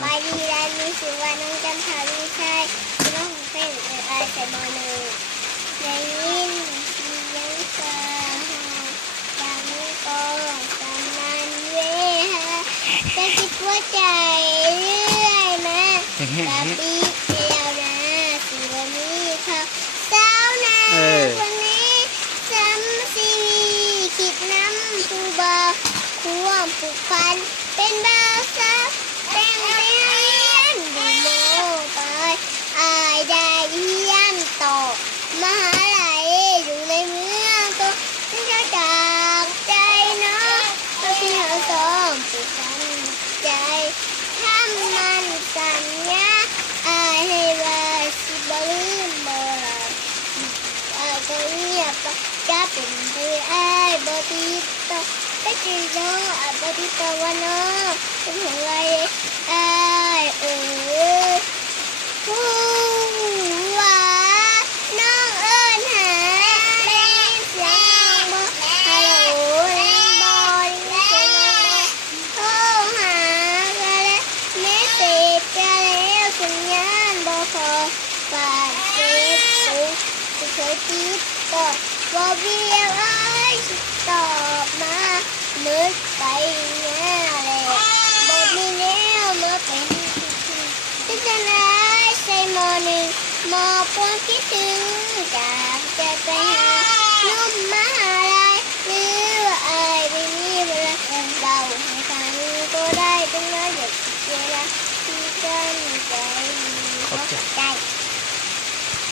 บายดีและมีชื่อว่าน้องจำพาวิชัยน้องเป็นใส่มอหนึ่งได้ยินเสียงเสือจากมือกองสนันเวหาจะคิดว่าใจเรื่อยมาแต่ปีเดียวนะสิวันนี้เขาสาวนาคนนี้จำชีวีคิดน้ำผู้บ่าวความผูกพันเป็นบ่าวสาวแต่งไปให้เรียนดูโมไปอายได้เรียนต่อมหาลัยอยู่ในเมืองโตฉันจะจากใจเนาะเพราะที่เราสองผูกพันใจทำมันสัญญาอายให้ว่าสิบ่ลืมบ่ได้อายก็เงียบไปจะเป็นไปอายบ่ติดต่อไม่จริงเนาะบ่ติดต่อวันเนาะเป็นหัวใจอายผู้ว่าน้องเอิ้นหาได้ยินเสียงน้องบ่ฮัลโหลได้ยินบ่ได้ยินเสียงน้องบ่โทรหาก็แล้วเมสเสจก็แล้วสัญญาณบ่พอฝากเฟซบุ๊กที่เคยติดต่อบ่เบี้ยเอ้ยตอบมานึกไปแง่แหละบ่มีแนวมาเป็นที่จะได้ใส่หมอหนึ่งหมอความคิดถึงจากใจไปหา